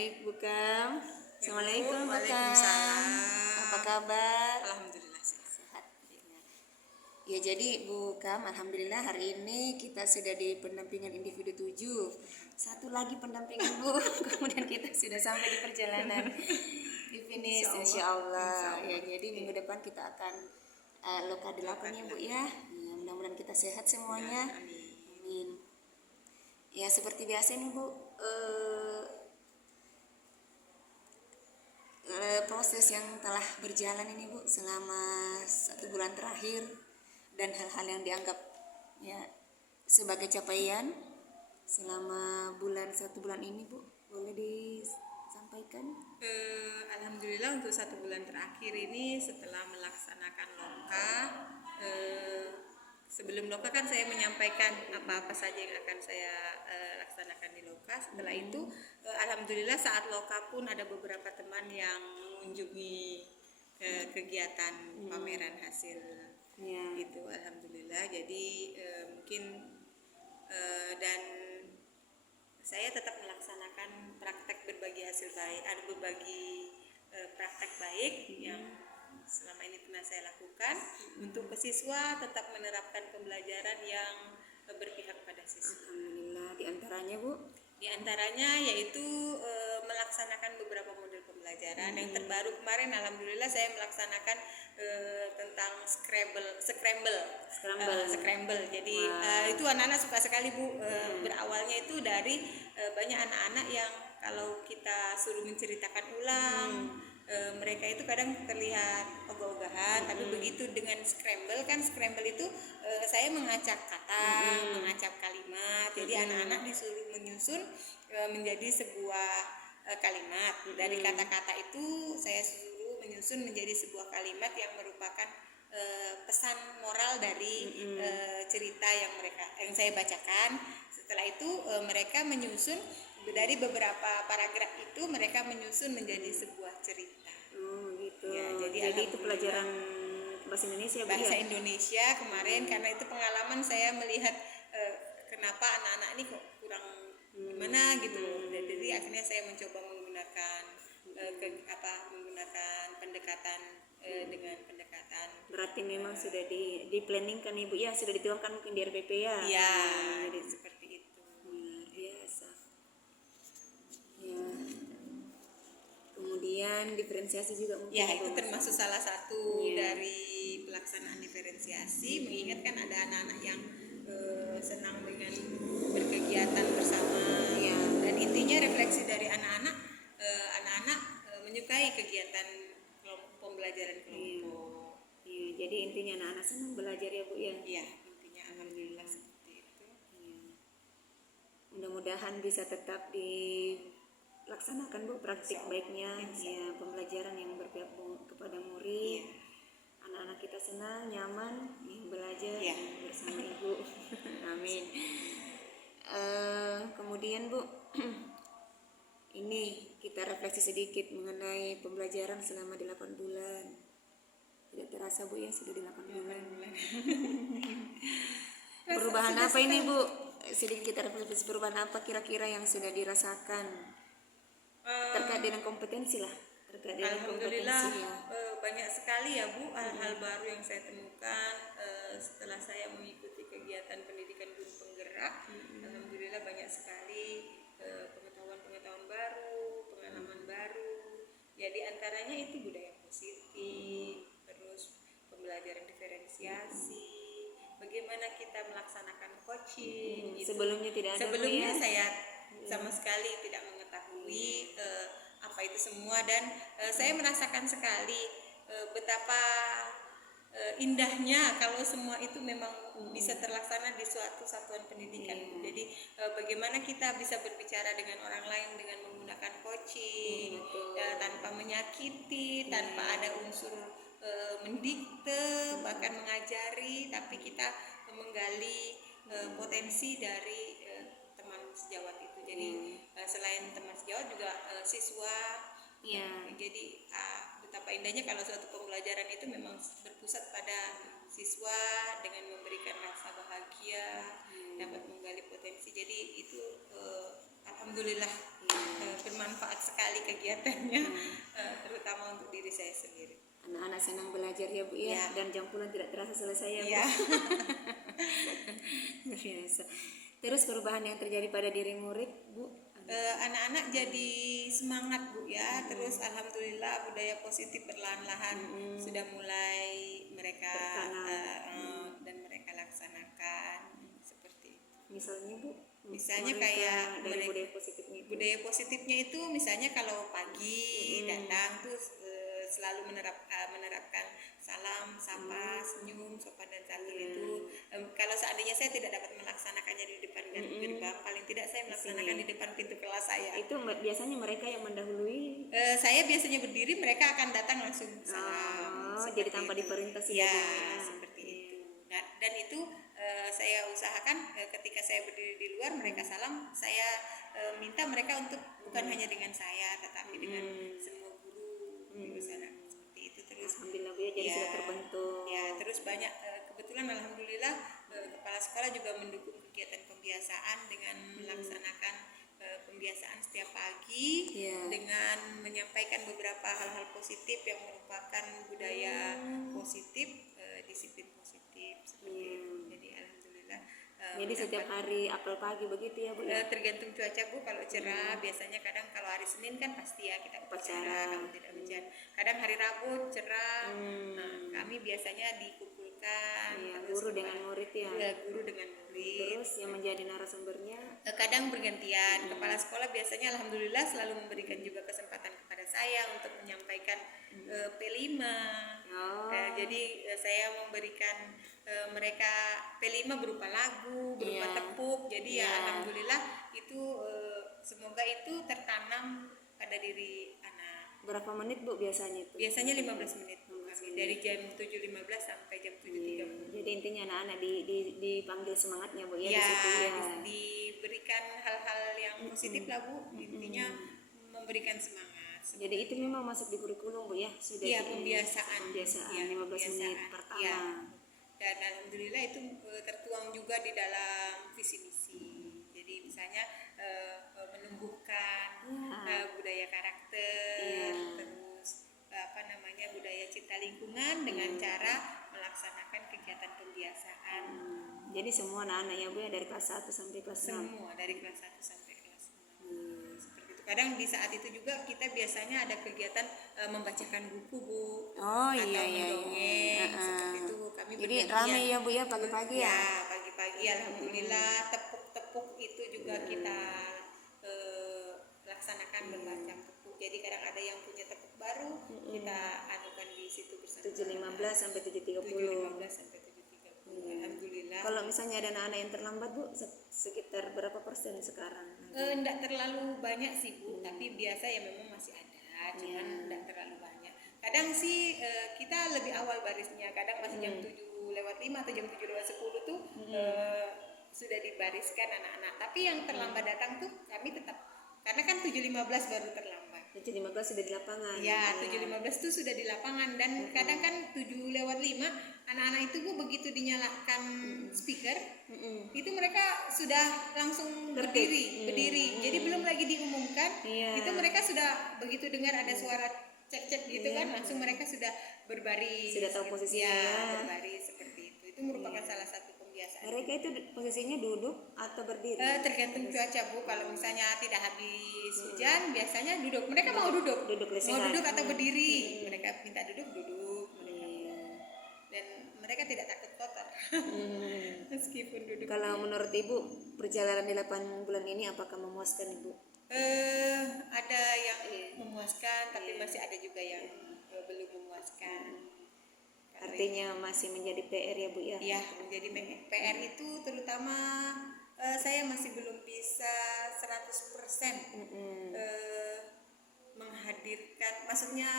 Baik, Bu Kam. Assalamualaikum, Bu Kam. Waalaikumsalam. Apa kabar? Alhamdulillah Sehat. Ya, jadi Bu Kam, alhamdulillah hari ini kita sudah di pendampingan individu 7. Satu lagi pendampingan Bu, kemudian kita sudah sampai di perjalanan di finish insyaallah. Ya, jadi minggu depan kita akan loka 8 ya Bu ya. Ya, mudah-mudahan kita sehat semuanya. Amin. Ya, seperti biasa nih Bu, proses yang telah berjalan ini Bu selama 1 bulan terakhir dan hal-hal yang dianggap ya sebagai capaian selama 1 bulan ini Bu, boleh disampaikan? Alhamdulillah untuk 1 bulan terakhir ini setelah melaksanakan loka, sebelum loka kan saya menyampaikan apa-apa saja yang akan saya laksanakan di loka. Setelah itu alhamdulillah saat loka pun ada beberapa teman yang mengunjungi kegiatan pameran hasil gitu, alhamdulillah. Jadi mungkin dan saya tetap melaksanakan praktek berbagi hasil baik, ada berbagi praktek baik yang selama ini pernah saya lakukan untuk siswa, tetap menerapkan pembelajaran yang berpihak pada siswa. Alhamdulillah, diantaranya Bu? Diantaranya yaitu melaksanakan beberapa model pembelajaran. Yang terbaru kemarin alhamdulillah saya melaksanakan tentang scramble. Jadi itu anak-anak suka sekali Bu. Berawalnya itu dari banyak anak-anak yang kalau kita suruh menceritakan ulang, mereka itu kadang terlihat ogah-ogahan, tapi begitu dengan scramble itu saya mengacak kata, mengacak kalimat. Jadi anak-anak disuruh menyusun menjadi sebuah kalimat. Dari kata-kata itu saya suruh menyusun menjadi sebuah kalimat yang merupakan pesan moral dari cerita yang saya bacakan. Setelah itu mereka menyusun dari beberapa paragraf itu, mereka menyusun menjadi sebuah cerita. Gitu. Ya, jadi itu pelajaran bahasa Indonesia. Bahasa Indonesia kemarin karena itu pengalaman saya melihat kenapa anak-anak ini kok kurang gimana gitu. Jadi akhirnya saya mencoba menggunakan menggunakan pendekatan dengan pendekatan. Berarti memang sudah di planning kan Ibu ya, sudah dituangkan mungkin di RPP ya. Iya, jadi seperti itu. Luar biasa. Ya. Kemudian diferensiasi juga mungkin. Ya, itu termasuk salah satu dari pelaksanaan diferensiasi, mengingatkan ada anak-anak yang senang dengan berkegiatan bersama. Ya. Dan intinya refleksi dari anak-anak menyukai kegiatan pembelajaran kelompok. Iya, jadi intinya anak-anak senang belajar ya Bu ya. Iya, intinya alhamdulillah seperti itu. Ya. Mudah-mudahan bisa tetap dilaksanakan Bu praktik baiknya ya, pembelajaran yang berpihak kepada murid. Anak-anak kita senang, nyaman belajar bersama Ibu. Amin. Kemudian Bu, ini kita refleksi sedikit mengenai pembelajaran selama 8 bulan. Tidak terasa Bu ya, sudah 8 bulan. Perubahan apa ini Bu? Sedikit kita refleksi, perubahan apa kira-kira yang sudah dirasakan terkait dengan kompetensi lah. Alhamdulillah banyak sekali ya Bu hal-hal baru yang saya temukan setelah saya mengikuti kegiatan pendidikan guru penggerak. Alhamdulillah banyak sekali pengetahuan baru, pengalaman baru. Ya, di antaranya itu budaya positif, terus pembelajaran diferensiasi, bagaimana kita melaksanakan coaching. Sebelumnya tidak ada. Sebelumnya saya sama sekali tidak mengetahui apa itu semua, dan saya merasakan sekali betapa indahnya kalau semua itu memang bisa terlaksana di suatu satuan pendidikan. Jadi bagaimana kita bisa berbicara dengan orang lain dengan menggunakan coaching tanpa menyakiti, tanpa ada unsur mendikte bahkan mengajari, tapi kita menggali potensi dari teman sejawat itu. Jadi selain teman sejawat juga siswa. Jadi betapa indahnya kalau suatu pembelajaran itu memang berpusat pada siswa dengan memberikan rasa bahagia, dapat menggali potensi. Jadi itu alhamdulillah bermanfaat bermanfaat sekali kegiatannya, terutama untuk diri saya sendiri. Anak-anak senang belajar ya Bu ya, Ya. dan jam pulang tidak terasa selesai ya Bu. Ya. Biasa. Terus perubahan yang terjadi pada diri murid Bu? Anak-anak jadi semangat Bu ya, terus alhamdulillah budaya positif perlahan-lahan sudah mulai mereka dan mereka laksanakan seperti itu. Misalnya Bu? Misalnya Mereka kayak dari mereka- budaya positifnya itu. Budaya positifnya itu misalnya kalau pagi datang tuh selalu menerapkan salam, sapa, senyum, sopan dan santun itu. Kalau seandainya saya tidak dapat melaksanakannya di depan gerbang, paling tidak saya melaksanakan di depan pintu kelas saya. Itu biasanya mereka yang mendahului. Saya biasanya berdiri, mereka akan datang langsung salam. Oh, seperti jadi tanpa itu. diperintah sih Ya, jadinya. seperti itu. Dan itu saya usahakan ketika saya berdiri di luar, mereka salam, saya minta mereka untuk bukan hanya dengan saya, tetapi dengan semua guru di sana. Seperti itu terus. Alhamdulillah Bu ya, jadi Ya, sudah terbentuk. Ya, terus banyak kebetulan alhamdulillah kepala sekolah juga mendukung kegiatan pembiasaan dengan melaksanakan pembiasaan setiap pagi Ya. dengan menyampaikan beberapa hal-hal positif yang merupakan budaya positif, disiplin positif seperti itu. Jadi alhamdulillah. Jadi setiap hari apel pagi begitu ya Bu ya. Tergantung cuaca Bu, kalau cerah biasanya kadang kalau hari Senin kan pasti ya kita upacara, kalau tidak hujan. Kadang hari Rabu cerah. Nah, kami biasanya dikumpulkan Iya, terus guru dengan murid ya. guru dengan murid. Terus yang menjadi narasumbernya Kadang bergantian. Kepala sekolah biasanya alhamdulillah selalu memberikan juga kesempatan kepada saya untuk menyampaikan P5. Oh. Jadi saya memberikan mereka P5 berupa lagu, berupa Iya. tepuk. Jadi ya Iya. alhamdulillah itu semoga itu tertanam pada diri anak. berapa menit Bu biasanya itu? Biasanya 15 menit Bu, kami dari jam 7.15 sampai jam 7.30. Jadi intinya anak-anak dipanggil semangatnya Bu ya, Ya, di situ ya. diberikan hal-hal yang positif lah Bu, intinya memberikan semangat. Jadi itu memang masuk di kurikulum Bu ya, sudah Iya, di- pembiasaan. Pembiasaan Iya, 15 menit pembiasaan. pertama. Iya. Dan alhamdulillah itu tertuang juga di dalam visi misi. Jadi misalnya menumbuhkan budaya karakter, terus budaya cinta lingkungan dengan cara melaksanakan kegiatan pembiasaan. Jadi semua anak-anak ya Bu ya, dari kelas 1 sampai kelas 6. Semua dari kelas 1 sampai kelas 6. Seperti itu. Kadang di saat itu juga kita biasanya ada kegiatan membacakan buku Bu. Oh Atau iya. mendongeng. Seperti itu kami Jadi bergantian. ramai ya Bu ya pagi-pagi ya. Ya, pagi-pagi alhamdulillah tepuk-tepuk itu juga kita laksanakan bermacam tepuk. Jadi kadang ada yang punya tepuk baru, kita anukan di situ bersama. 7.15 sampai 7.30. 7.15 sampai 7.30. Alhamdulillah. Kalau misalnya ada anak-anak yang terlambat Bu, sekitar berapa persen sekarang? Enggak terlalu banyak sih Bu, tapi biasa ya memang masih ada, cuman enggak terlalu banyak. Kadang sih kita lebih awal barisnya, kadang masih jam 7:05 atau jam 7:10 tuh sudah dibariskan anak-anak. Tapi yang terlambat datang tuh kami tetap, karena kan 7.15 baru terlambat. 7.15 sudah di lapangan. Ya, 7.15 tuh sudah di lapangan dan kadang kan 7:05 anak-anak itu Bu begitu dinyalakan speaker, itu mereka sudah langsung berdiri. Jadi belum lagi diumumkan, itu mereka sudah begitu dengar ada suara cek-cek gitu kan, langsung mereka sudah berbaris. Sudah tahu posisinya. Ya, berbaris seperti itu. Itu merupakan salah satu pembiasaan. Mereka itu posisinya duduk atau berdiri? Tergantung cuaca Bu. Kalau misalnya tidak habis hujan, biasanya duduk. Mereka mau duduk. Duduk Mau lesehan. duduk atau berdiri. Mereka minta duduk. Dan mereka tidak takut kotor. Meskipun duduk. Kalau menurut Ibu, perjalanan di 8 bulan ini apakah memuaskan Ibu? Ada yang memuaskan, tapi masih ada juga yang belum memuaskan. Artinya masih menjadi PR ya Bu ya? Ya, menjadi PR itu terutama saya masih belum bisa 100% menghadirkan, maksudnya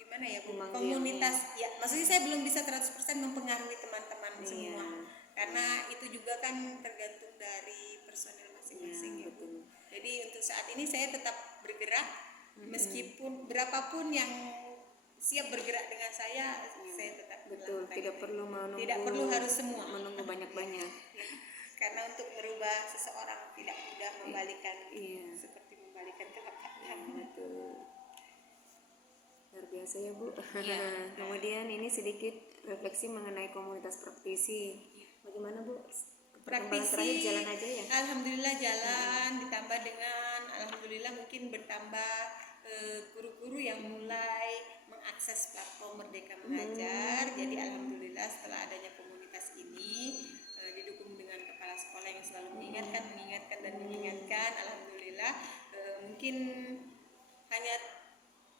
gimana ya Bu, komunitas ya, maksudnya saya belum bisa 100% mempengaruhi teman-teman semua, karena itu juga kan tergantung dari personil masing-masing ya Bu. Jadi untuk saat ini saya tetap bergerak, meskipun berapapun yang siap bergerak dengan saya tetap Betul, melakukan tidak itu. perlu menunggu. Tidak perlu harus semua. Menunggu banyak-banyak. karena untuk merubah seseorang tidak mudah membalikan Iya. seperti membalikan telapak Iya, tangan. betul. Luar biasa ya Bu. Iya. Kemudian ini sedikit refleksi mengenai komunitas praktisi. Bagaimana Bu? Perkembangan terakhir jalan aja ya? Alhamdulillah jalan, ditambah dengan alhamdulillah mungkin bertambah guru-guru yang mulai mengakses platform Merdeka Mengajar. Jadi alhamdulillah setelah adanya komunitas ini didukung dengan kepala sekolah yang selalu mengingatkan, alhamdulillah mungkin hanya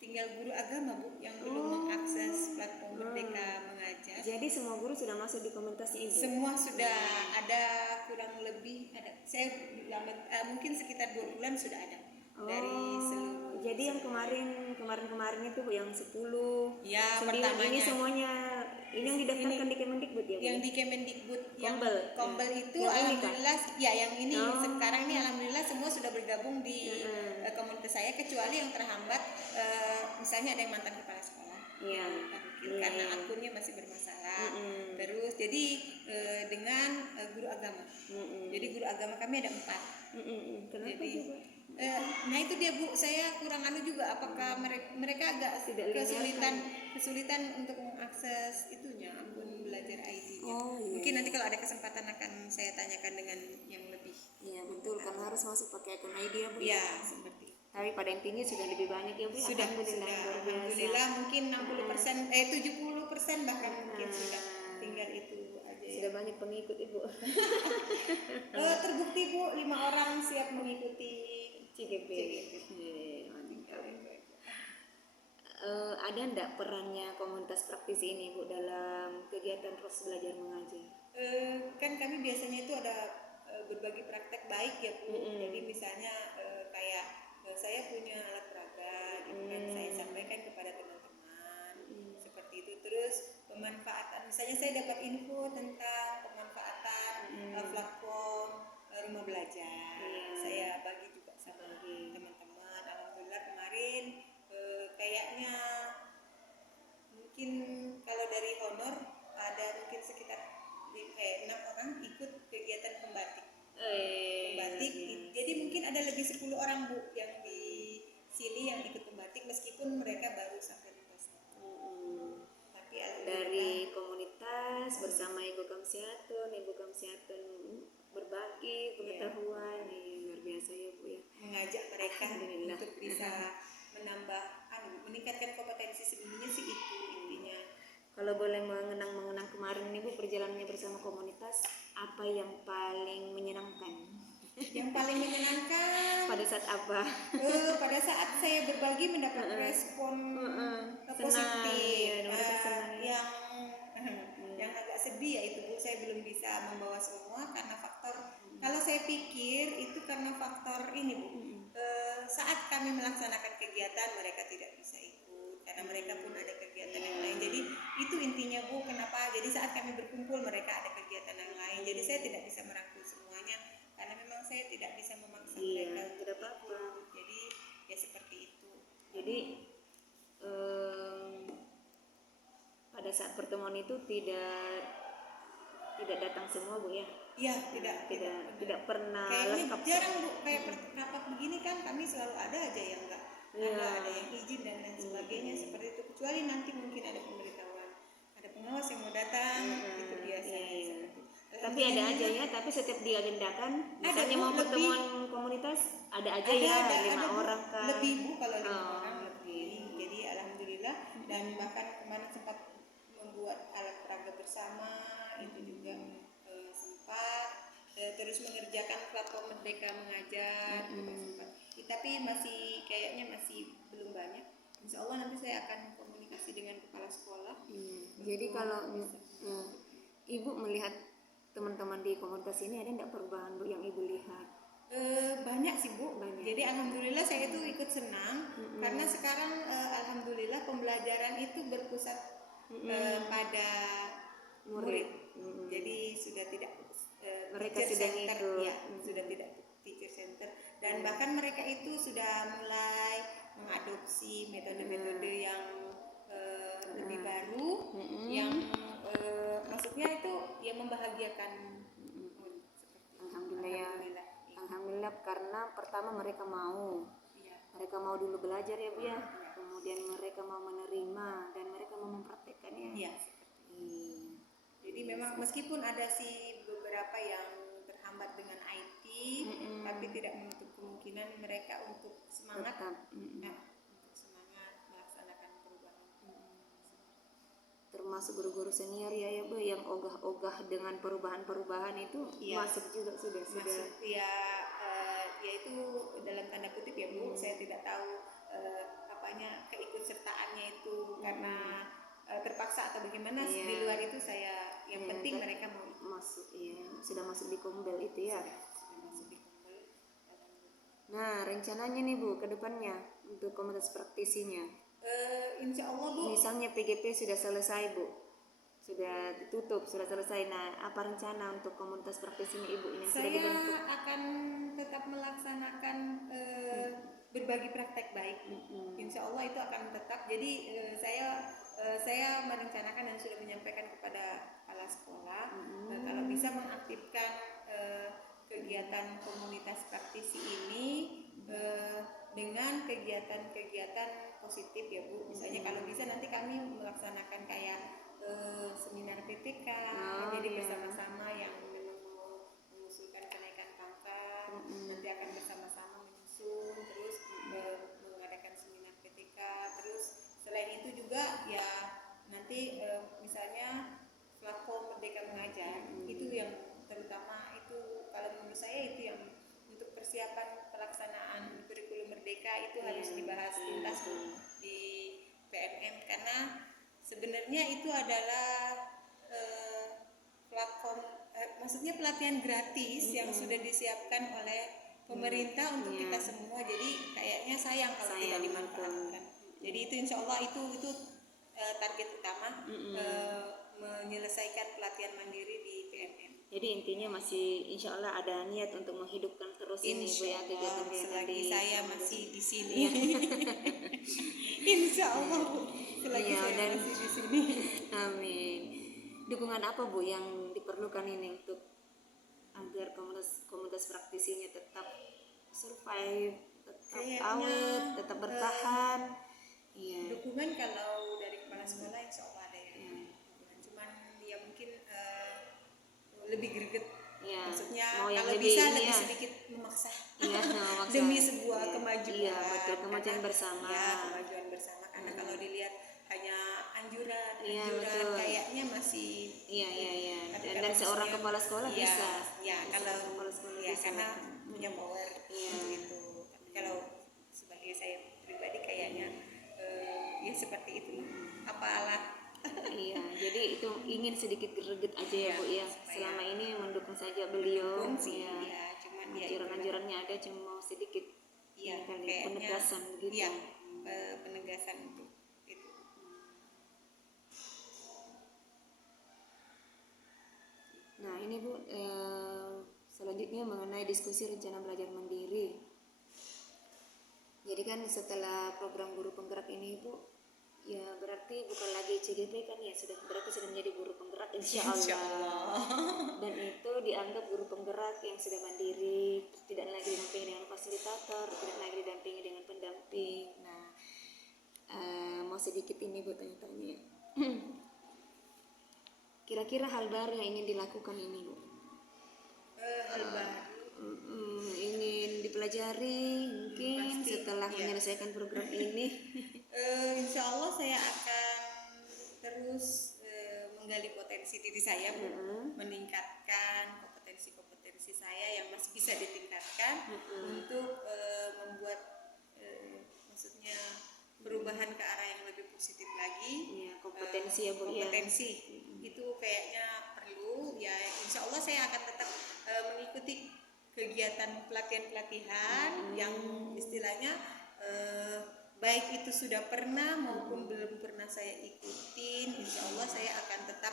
tinggal guru agama Bu yang belum mengakses platform Merdeka Mengajar. Jadi semua guru sudah masuk di komunitas Ibu? Semua sudah ada, kurang lebih ada. Saya mungkin sekitar 2 bulan sudah ada dari seluruh. Jadi yang kemarin itu Bu, yang 10, Ya, 9 pertamanya. ini semuanya ini yang didaftarkan di Kemendikbud ya Bu? Yang di Kemendikbud yang Kombel. itu Yang ini kan? alhamdulillah ya yang ini sekarang ini alhamdulillah semua sudah bergabung di komunitas saya, kecuali yang terhambat misalnya ada yang mantan kepala sekolah. Iya. Karena akunnya masih bermasalah. Terus jadi dengan guru agama. Jadi guru agama kami ada 4. Kenapa Jadi, sih Bu? nah itu dia Bu, saya kurang juga apakah mereka agak Tidak kesulitan untuk mengakses itunya akun belajar ID-nya. Oh, iya. Mungkin nanti kalau ada kesempatan akan saya tanyakan dengan yang lebih. Iya betul, karena harus masuk pakai akun ID ya Bu. Ya, seperti itu. Tapi pada intinya sudah lebih banyak ya Bu. Sudah, Alhamdulillah, luar biasa. alhamdulillah mungkin 60%, 70% bahkan mungkin sudah tinggal itu aja. Ya. Sudah banyak pengikut Ibu. Terbukti Bu, 5 orang siap mengikuti CGP. Mantap. Ada enggak perannya komunitas praktisi ini Bu dalam kegiatan Ros Belajar Mengajar? Kan kami biasanya itu ada berbagi praktek baik ya Bu. Jadi misalnya kayak saya punya alat peraga gitu kan, saya sampaikan kepada teman-teman seperti itu. Terus pemanfaatan, misalnya saya dapat info tentang pemanfaatan platform rumah belajar, saya bagi juga sama teman-teman. Alhamdulillah kemarin kayaknya mungkin kalau dari honor ada mungkin sekitar 6 orang ikut kegiatan pembatik. Jadi mungkin ada lebih 10 orang Bu yang di sini yang ikut pembatik meskipun mereka baru sampai di kelas 1. Tapi Dari komunitas bersama Ibu Kamsiatun berbagi pengetahuan, luar biasa ya Bu ya. mengajak mereka Alhamdulillah. untuk bisa meningkatkan kompetensi sebenarnya sih itu intinya. Kalau boleh mengenang kemarin nih Bu, perjalanannya bersama komunitas, apa yang paling menyenangkan? Yang paling menyenangkan Pada saat apa? pada saat saya berbagi mendapat respon positif. Ya, mereka senang. Yang agak sedih ya itu Bu, saya belum bisa membawa semua karena faktor, kalau saya pikir itu karena faktor ini Bu, saat kami melaksanakan kegiatan mereka tidak bisa ikut karena mereka pun ada kegiatan yang lain. Jadi itu intinya Bu, kenapa jadi saat kami berkumpul mereka ada kegiatan yang lain, jadi saya tidak bisa merangkul semuanya karena memang saya tidak bisa memaksa mereka untuk tidak apa-apa. ikut. Jadi ya seperti itu. Jadi pada saat pertemuan itu tidak datang semua Bu ya? Iya, Tidak pernah kayaknya lengkap. jarang Bu, kayak rapat begini kan kami selalu ada aja yang enggak ada yang izin dan lain sebagainya seperti itu, kecuali nanti mungkin ada pemberitahuan, ada pengawas yang mau datang itu biasanya seperti itu. Tapi ada aja ya, tapi setiap diagendakan misalnya Bu, mau lebih. pertemuan komunitas ada aja Ada 5 Bu. orang kan. Lebih Bu, kalau 5 Oh, orang lebih. Jadi alhamdulillah, dan bahkan kemarin sempat membuat alat peraga bersama itu juga sempat terus mengerjakan platform Merdeka Mengajar juga sempat. Tapi kayaknya masih belum banyak. Insya Allah nanti saya akan komunikasi dengan kepala sekolah. Jadi kalau Ibu melihat teman-teman di komunitas ini ada enggak perubahan Bu yang Ibu lihat? Banyak sih Bu. Banyak. Jadi alhamdulillah saya itu ikut senang karena sekarang alhamdulillah pembelajaran itu berpusat pada murid. Jadi sudah tidak Mereka teacher sudah center, ngikut. ya, sudah tidak teacher center, dan bahkan mereka itu sudah mulai mengadopsi metode-metode yang lebih baru, yang maksudnya itu yang membahagiakan murid seperti itu. karena pertama mereka mau dulu belajar ya Bu ya, kemudian mereka mau menerima dan mereka mau mempraktekkannya. Iya. Jadi memang meskipun ada sih beberapa yang terhambat dengan IT, tapi tidak menutup kemungkinan mereka untuk semangat, untuk semangat melaksanakan perubahan. Termasuk guru-guru senior ya Bu yang ogah-ogah dengan perubahan-perubahan itu masuk juga sudah. Masuk ya, yaitu dalam tanda kutip ya Bu, saya tidak tahu keikutsertaannya itu karena terpaksa atau bagaimana. Di luar itu saya yang penting mereka mau masuk, sudah masuk di Kombel itu ya. sudah masuk di Kombel. Nah rencananya nih Bu ke depannya untuk komunitas praktisinya, Insya Allah Bu, misalnya PGP sudah selesai Bu, sudah ditutup, sudah selesai. Nah apa rencana untuk komunitas praktisinya Ibu ini yang sudah saya dibentuk? akan tetap melaksanakan berbagi praktek baik. Insya Allah itu akan tetap. Jadi saya merencanakan dan sudah menyampaikan kepada kepala sekolah kalau bisa mengaktifkan kegiatan komunitas praktisi ini dengan kegiatan-kegiatan positif ya Bu. Misalnya kalau bisa nanti kami melaksanakan kayak seminar PTK, jadi bersama-sama yang memang mau mengusulkan kenaikan pangkat, nanti akan bersama-sama menyusun, terus mengadakan seminar PTK, terus selain itu juga ya nanti misalnya platform Merdeka Mengajar, itu yang terutama itu kalau menurut saya itu yang untuk persiapan pelaksanaan kurikulum Merdeka itu harus dibahas tuntas di PMM, karena sebenarnya itu adalah platform, maksudnya pelatihan gratis yang sudah disiapkan oleh pemerintah untuk kita semua. Jadi kayaknya sayang kalau tidak dimanfaatkan. Jadi itu insya Allah itu target utama, menyelesaikan pelatihan mandiri di PMM. Jadi intinya masih insya Allah ada niat untuk menghidupkan terus ini Bu ya kegiatan selagi saya masih di sini. Insya Allah selagi saya masih di sini. Amin. Dukungan apa Bu yang diperlukan ini untuk agar komunitas praktisinya tetap survive, tetap awet, tetap bertahan? Iya. Dukungan kalau dari kepala sekolah insya Allah ada ya. Cuman ya mungkin lebih greget. Maksudnya kalau bisa lebih sedikit memaksa. Demi sebuah kemajuan. Iya betul, kemajuan bersama. Ya kemajuan bersama. Karena kalau dilihat hanya anjuran kayaknya masih. Iya. Dan seorang kepala sekolah bisa. Ya kalau kepala sekolah bisa. Karena punya power gitu. Tapi kalau sebagai saya pribadi kayaknya ya seperti itu. Apalah. Iya, jadi itu ingin sedikit greget aja ya Bu ya. Selama ini mendukung saja beliau. Cuman anjuran-anjurannya ada, cuma mau sedikit penegasan begitu. Iya, penegasan untuk itu. Nah ini Bu, selanjutnya mengenai diskusi rencana belajar mandiri. Jadi kan setelah program guru penggerak ini Bu, ya berarti bukan lagi CGP kan ya, berarti sudah menjadi guru penggerak insya Allah. Dan itu dianggap guru penggerak yang sudah mandiri, tidak lagi didampingi dengan fasilitator, tidak lagi didampingi dengan pendamping. Nah mau sedikit ini Bu tanya-tanya. Kira-kira hal baru yang ingin dilakukan ini Bu? Hal baru ingin dipelajari mungkin setelah menyelesaikan program ini. Insya Allah saya akan terus menggali potensi diri saya Bu, meningkatkan kompetensi saya yang masih bisa ditingkatkan untuk membuat maksudnya perubahan ke arah yang lebih positif lagi. Kompetensi ya Bu. Kompetensi itu kayaknya perlu ya. Insya Allah saya akan tetap mengikuti kegiatan pelatihan yang istilahnya baik itu sudah pernah maupun belum pernah saya ikutin. Insya Allah saya akan tetap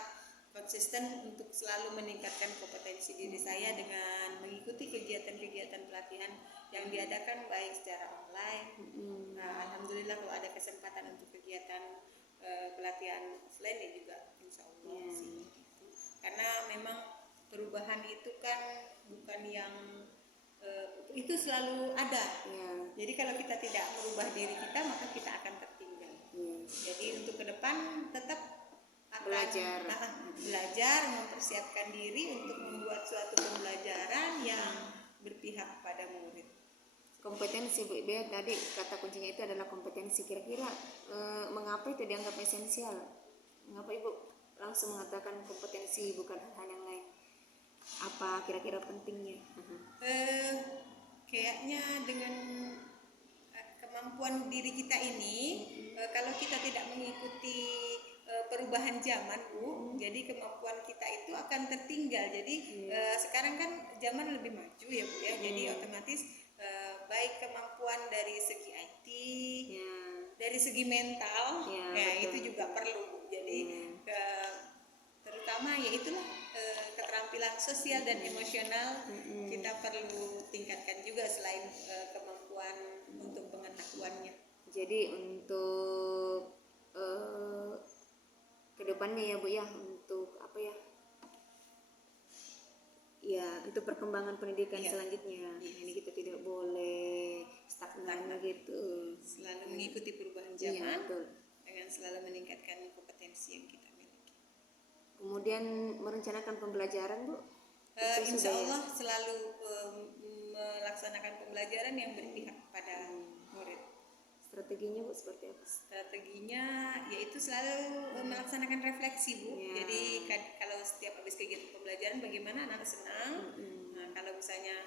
konsisten untuk selalu meningkatkan kompetensi diri saya dengan mengikuti kegiatan-kegiatan pelatihan yang diadakan baik secara online. Alhamdulillah kalau ada kesempatan untuk kegiatan pelatihan offline ya juga insya Allah sih gitu. Karena memang perubahan itu kan bukan yang itu selalu ada. Ya. Jadi kalau kita tidak merubah diri kita, maka kita akan tertinggal. Jadi untuk ke depan tetap akan belajar, mempersiapkan diri untuk membuat suatu pembelajaran yang berpihak pada murid. Kompetensi Bu Bea tadi kata kuncinya itu adalah kompetensi. Kira-kira mengapa itu dianggap esensial? Mengapa Ibu langsung mengatakan kompetensi bukan hal yang lain? Apa kira-kira pentingnya? Kayaknya dengan kemampuan diri kita ini, kalau kita tidak mengikuti perubahan zaman Bu, jadi kemampuan kita itu akan tertinggal. Jadi sekarang kan zaman lebih maju ya Bu ya, jadi otomatis baik kemampuan dari segi IT, dari segi mental, itu juga perlu Bu. Jadi terutama ya itulah keterampilan sosial dan emosional kita perlu tingkatkan juga selain kemampuan untuk pengetahuannya. Jadi untuk kedepannya ya Bu ya, untuk apa ya? Ya untuk perkembangan pendidikan selanjutnya, ini kita tidak boleh stagnan gitu. Selalu mengikuti perubahan zaman dengan selalu meningkatkan kompetensi yang kita miliki. Kemudian merencanakan pembelajaran Bu. Insya Allah selalu melaksanakan pembelajaran yang berpihak pada murid. Strateginya Bu seperti apa? Strateginya yaitu selalu melaksanakan refleksi Bu. Jadi kalau setiap habis kegiatan pembelajaran bagaimana anak senang. Nah, kalau misalnya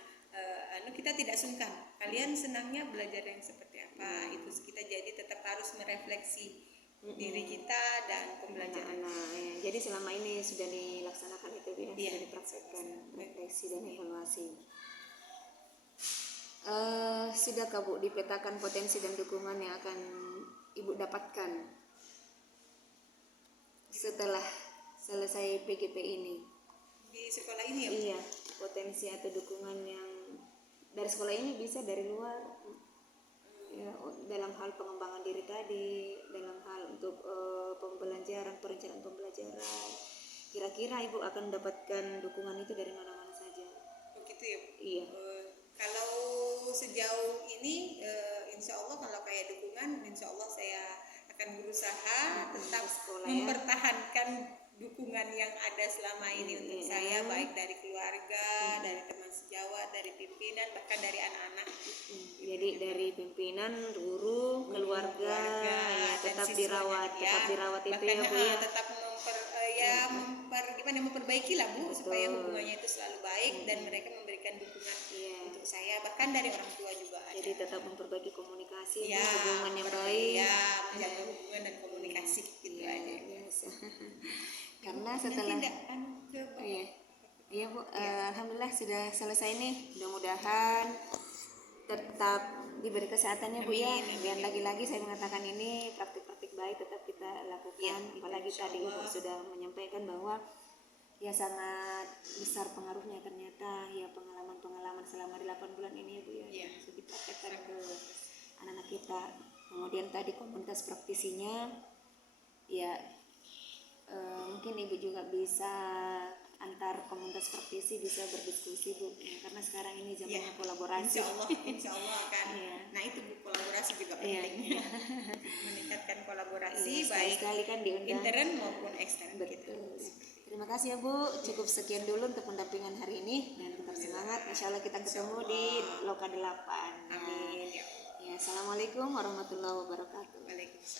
kita tidak sungkan, kalian senangnya belajar yang seperti apa, itu kita jadi tetap harus merefleksi diri kita dan pembelajaran. Jadi selama ini sudah dilaksanakan itu ya, sudah dipraktekkan refleksi dan evaluasi. Sudahkah Bu dipetakan potensi dan dukungan yang akan Ibu dapatkan setelah selesai PGP ini? Di sekolah ini ya? Iya, potensi atau dukungan yang dari sekolah ini bisa dari luar, ya, dalam hal pengembangan diri tadi, dalam hal untuk pembelajaran, perencanaan pembelajaran. Kira-kira Ibu akan mendapatkan dukungan itu dari mana-mana saja? Begitu ya? Iya. Kalau sejauh ini, insya Allah kalau kayak dukungan, insya Allah saya akan berusaha tetap mempertahankan dukungan yang ada selama ini untuk saya, baik dari keluarga, dari teman sejawat, dari pimpinan, bahkan dari anak-anak. Jadi dari pimpinan, guru, keluarga ya, tetap dirawat, itu ya Bu ya. Tetap memperbaiki lah Bu, supaya hubungannya itu selalu baik dan mereka memberikan dukungan untuk saya, bahkan dari orang tua juga ada. Jadi tetap memperbaiki komunikasi, hubungan yang baik, menjaga hubungan dan komunikasi gitu aja. Karena setelah iya Bu, alhamdulillah sudah selesai nih. Mudah-mudahan tetap diberi kesehatannya Bu ya. Dan lagi-lagi saya mengatakan ini praktik-praktik baik tetap kita lakukan. Apalagi tadi Ibu sudah menyampaikan bahwa ya sangat besar pengaruhnya ternyata ya pengalaman-pengalaman selama 8 bulan ini ya Bu ya, yang sudah dipraktekkan ke anak-anak kita. Kemudian tadi komunitas praktisinya ya, mungkin Ibu juga bisa antar komunitas praktisi bisa berdiskusi Bu ya, karena sekarang ini zamannya kolaborasi. Insya Allah kan. Nah itu Bu, kolaborasi juga penting. Meningkatkan kolaborasi baik sekali kan diundang intern maupun ekstern. Betul. Terima kasih ya Bu, cukup sekian dulu untuk pendampingan hari ini dan tetap semangat. Insya Allah kita ketemu di Loka 8. Amin. Ya, assalamualaikum warahmatullahi wabarakatuh. Waalaikumsalam.